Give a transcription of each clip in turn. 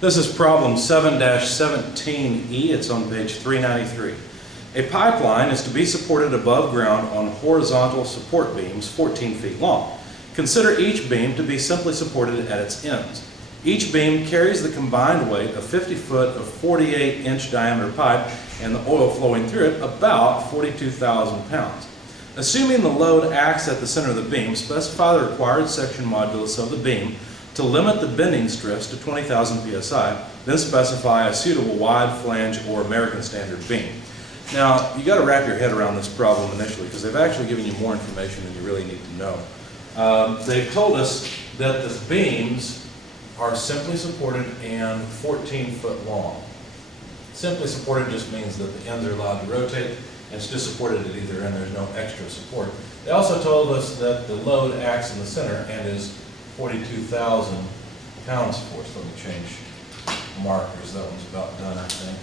This is problem 7-17E. It's on page 393. A pipeline is to be supported above ground on horizontal support beams 14 feet long. Consider each beam to be simply supported at its ends. Each beam carries the combined weight of 50 foot of 48-inch diameter pipe and the oil flowing through it about 42,000 pounds. Assuming the load acts at the center of the beam, specify the required section modulus of the beam to limit the bending stress to 20,000 psi, then specify a suitable wide flange or American standard beam. Now, you got to wrap your head around this problem initially because they've actually given you more information than you really need to know. They've told us that the beams are simply supported and 14 foot long. Simply supported just means that the ends are allowed to rotate, and it's just supported at either end. There's no extra support. They also told us that the load acts in the center and is 42,000 pounds force. Let me change markers. That one's about done, I think.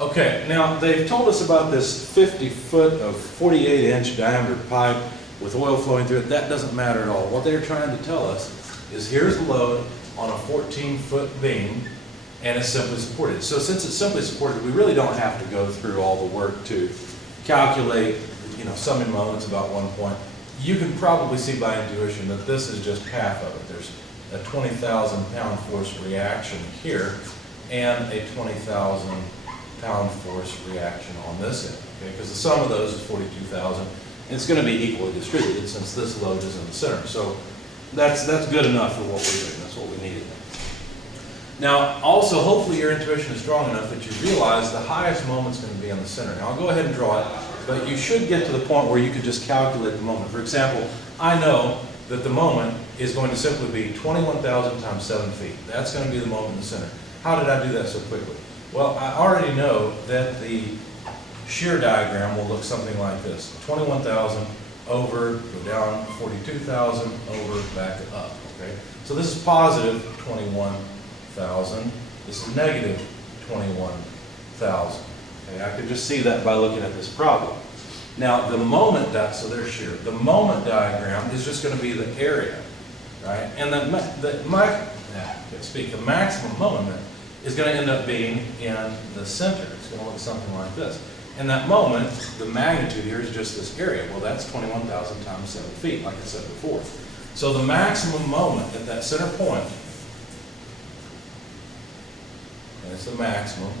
Okay, now they've told us about this 50 foot of 48-inch diameter pipe with oil flowing through it. That doesn't matter at all. What they're trying to tell us is here's the load on a 14-foot beam, and it's simply supported. So since it's simply supported, we really don't have to go through all the work to calculate, summing moments about 1 point. You can probably see by intuition that this is just half of it. There's a 20,000 pound force reaction here and a 20,000 pound force reaction on this end, okay? Because the sum of those is 42,000. It's going to be equally distributed since this load is in the center. So that's good enough for what we're doing. That's what we needed. Now, also, hopefully your intuition is strong enough that you realize the highest moment's going to be on the center. Now, I'll go ahead and draw it, but you should get to the point where you could just calculate the moment. For example, I know that the moment is going to simply be 21,000 times 7 feet. That's going to be the moment in the center. How did I do that so quickly? Well, I already know that the shear diagram will look something like this. 21,000 over, go down, 42,000 over, back up, okay? So this is positive 21,000. This is negative 21,000. Okay, I can just see that by looking at this problem. Now, the moment, so there's shear. The moment diagram is just going to be the area, right? And the maximum moment is going to end up being in the center. It's going to look something like this. And that moment, the magnitude here is just this area. Well, that's 21,000 times 7 feet, like I said before. So the maximum moment at that center point, and it's the maximum,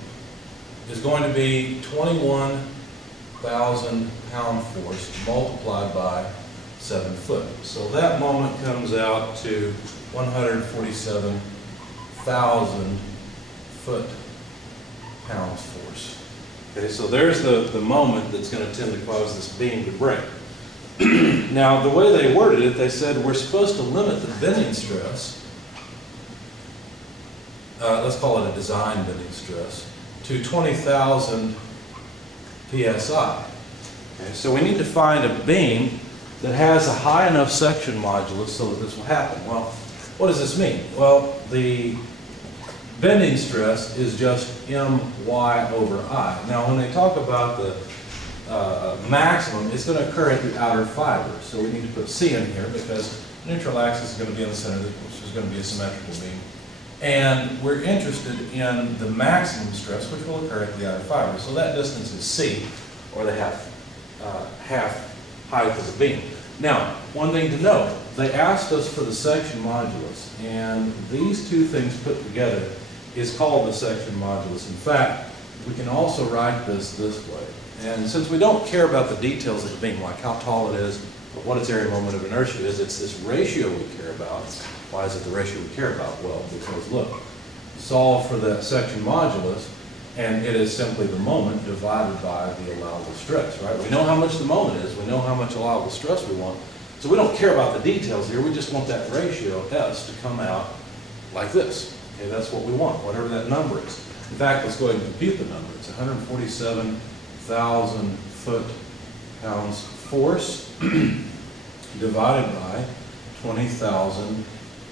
is going to be 21,000 pound force multiplied by 7 foot. So that moment comes out to 147,000 foot-pounds force. Okay, so there's the moment that's going to tend to cause this beam to break. Now, the way they worded it, they said we're supposed to limit the bending stress, let's call it a design bending stress, to 20,000 psi. Okay, so we need to find a beam that has a high enough section modulus so that this will happen. Well, what does this mean? Well, the bending stress is just my over I. Now, when they talk about the maximum, it's going to occur at the outer fiber. So we need to put C in here because neutral axis is going to be in the center, which is going to be a symmetrical beam. And we're interested in the maximum stress, which will occur at the outer fiber. So that distance is C, or the half height of the beam. Now, one thing to note, they asked us for the section modulus, and these two things put together is called the section modulus. In fact, we can also write this way. And since we don't care about the details of the beam, like how tall it is, or what its area moment of inertia is, it's this ratio we care about. Why is it the ratio we care about? Well, because look, solve for that section modulus, and it is simply the moment divided by the allowable stress, right? We know how much the moment is, we know how much allowable stress we want, so we don't care about the details here, we just want that ratio, S, to come out like this. Okay, that's what we want, whatever that number is. In fact, let's go ahead and compute the number. It's 147,000 foot-pounds force divided by 20,000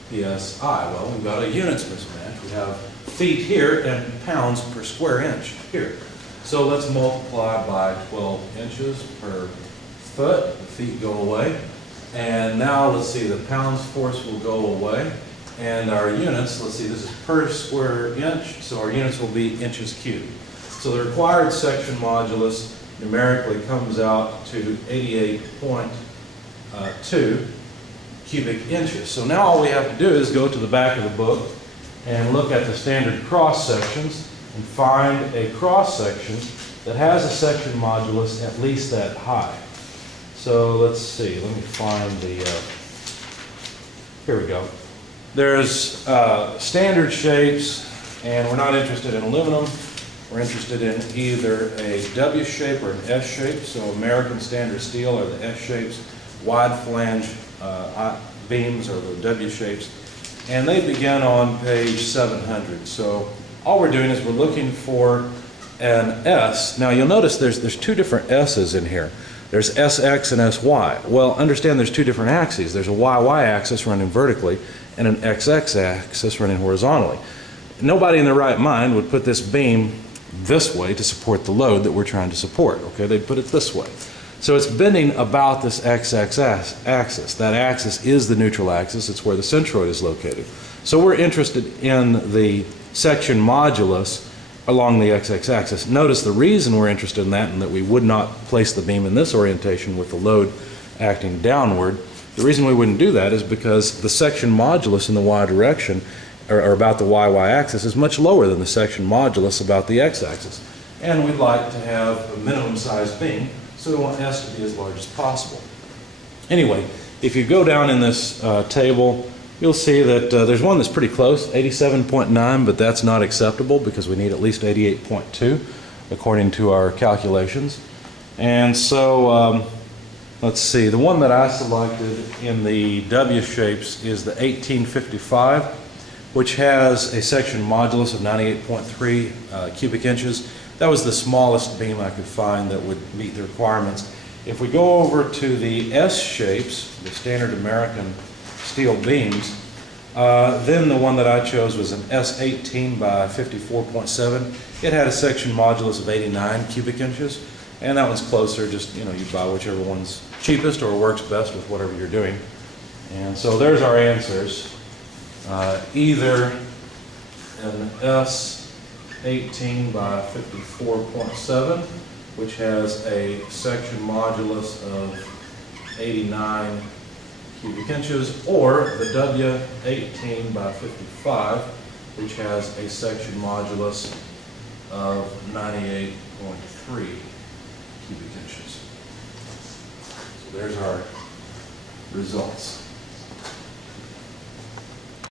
psi. Well, we've got a units mismatch. We have feet here and pounds per square inch here. So let's multiply by 12 inches per foot. The feet go away. And now let's see, the pounds force will go away. And our units, let's see, this is per square inch, so our units will be inches cubed. So the required section modulus numerically comes out to 88.2 cubic inches. So now all we have to do is go to the back of the book and look at the standard cross sections and find a cross section that has a section modulus at least that high. So let's see, let me find the, here we go. There's standard shapes, and we're not interested in aluminum. We're interested in either a W shape or an S shape. So American Standard Steel are the S shapes, wide flange beams are the W shapes, and they begin on page 700. So all we're doing is we're looking for an S. Now you'll notice there's two different S's in here. There's SX and SY. Well, understand there's two different axes. There's a YY axis running vertically and an XX axis running horizontally. Nobody in their right mind would put this beam this way to support the load that we're trying to support. Okay, they'd put it this way. So it's bending about this XX axis. That axis is the neutral axis. It's where the centroid is located. So we're interested in the section modulus along the XX axis. Notice the reason we're interested in that and that we would not place the beam in this orientation with the load acting downward. The reason we wouldn't do that is because the section modulus in the Y direction, or about the YY axis, is much lower than the section modulus about the X axis. And we'd like to have a minimum size beam, so we want S to be as large as possible. Anyway, if you go down in this table, you'll see that there's one that's pretty close, 87.9, but that's not acceptable because we need at least 88.2 according to our calculations. And so let's see, the one that I selected in the W shapes is the 1855, which has a section modulus of 98.3 cubic inches. That was the smallest beam I could find that would meet the requirements. If we go over to the S shapes, the standard American steel beams, then the one that I chose was an S18 by 54.7. It had a section modulus of 89 cubic inches, and that one's closer. Just, you buy whichever one's cheapest or works best with whatever you're doing. And so there's our answers. Either an S18 by 54.7, which has a section modulus of 89 cubic inches, or the W18 by 55, which has a section modulus of 98.3 cubic inches. So there's our results.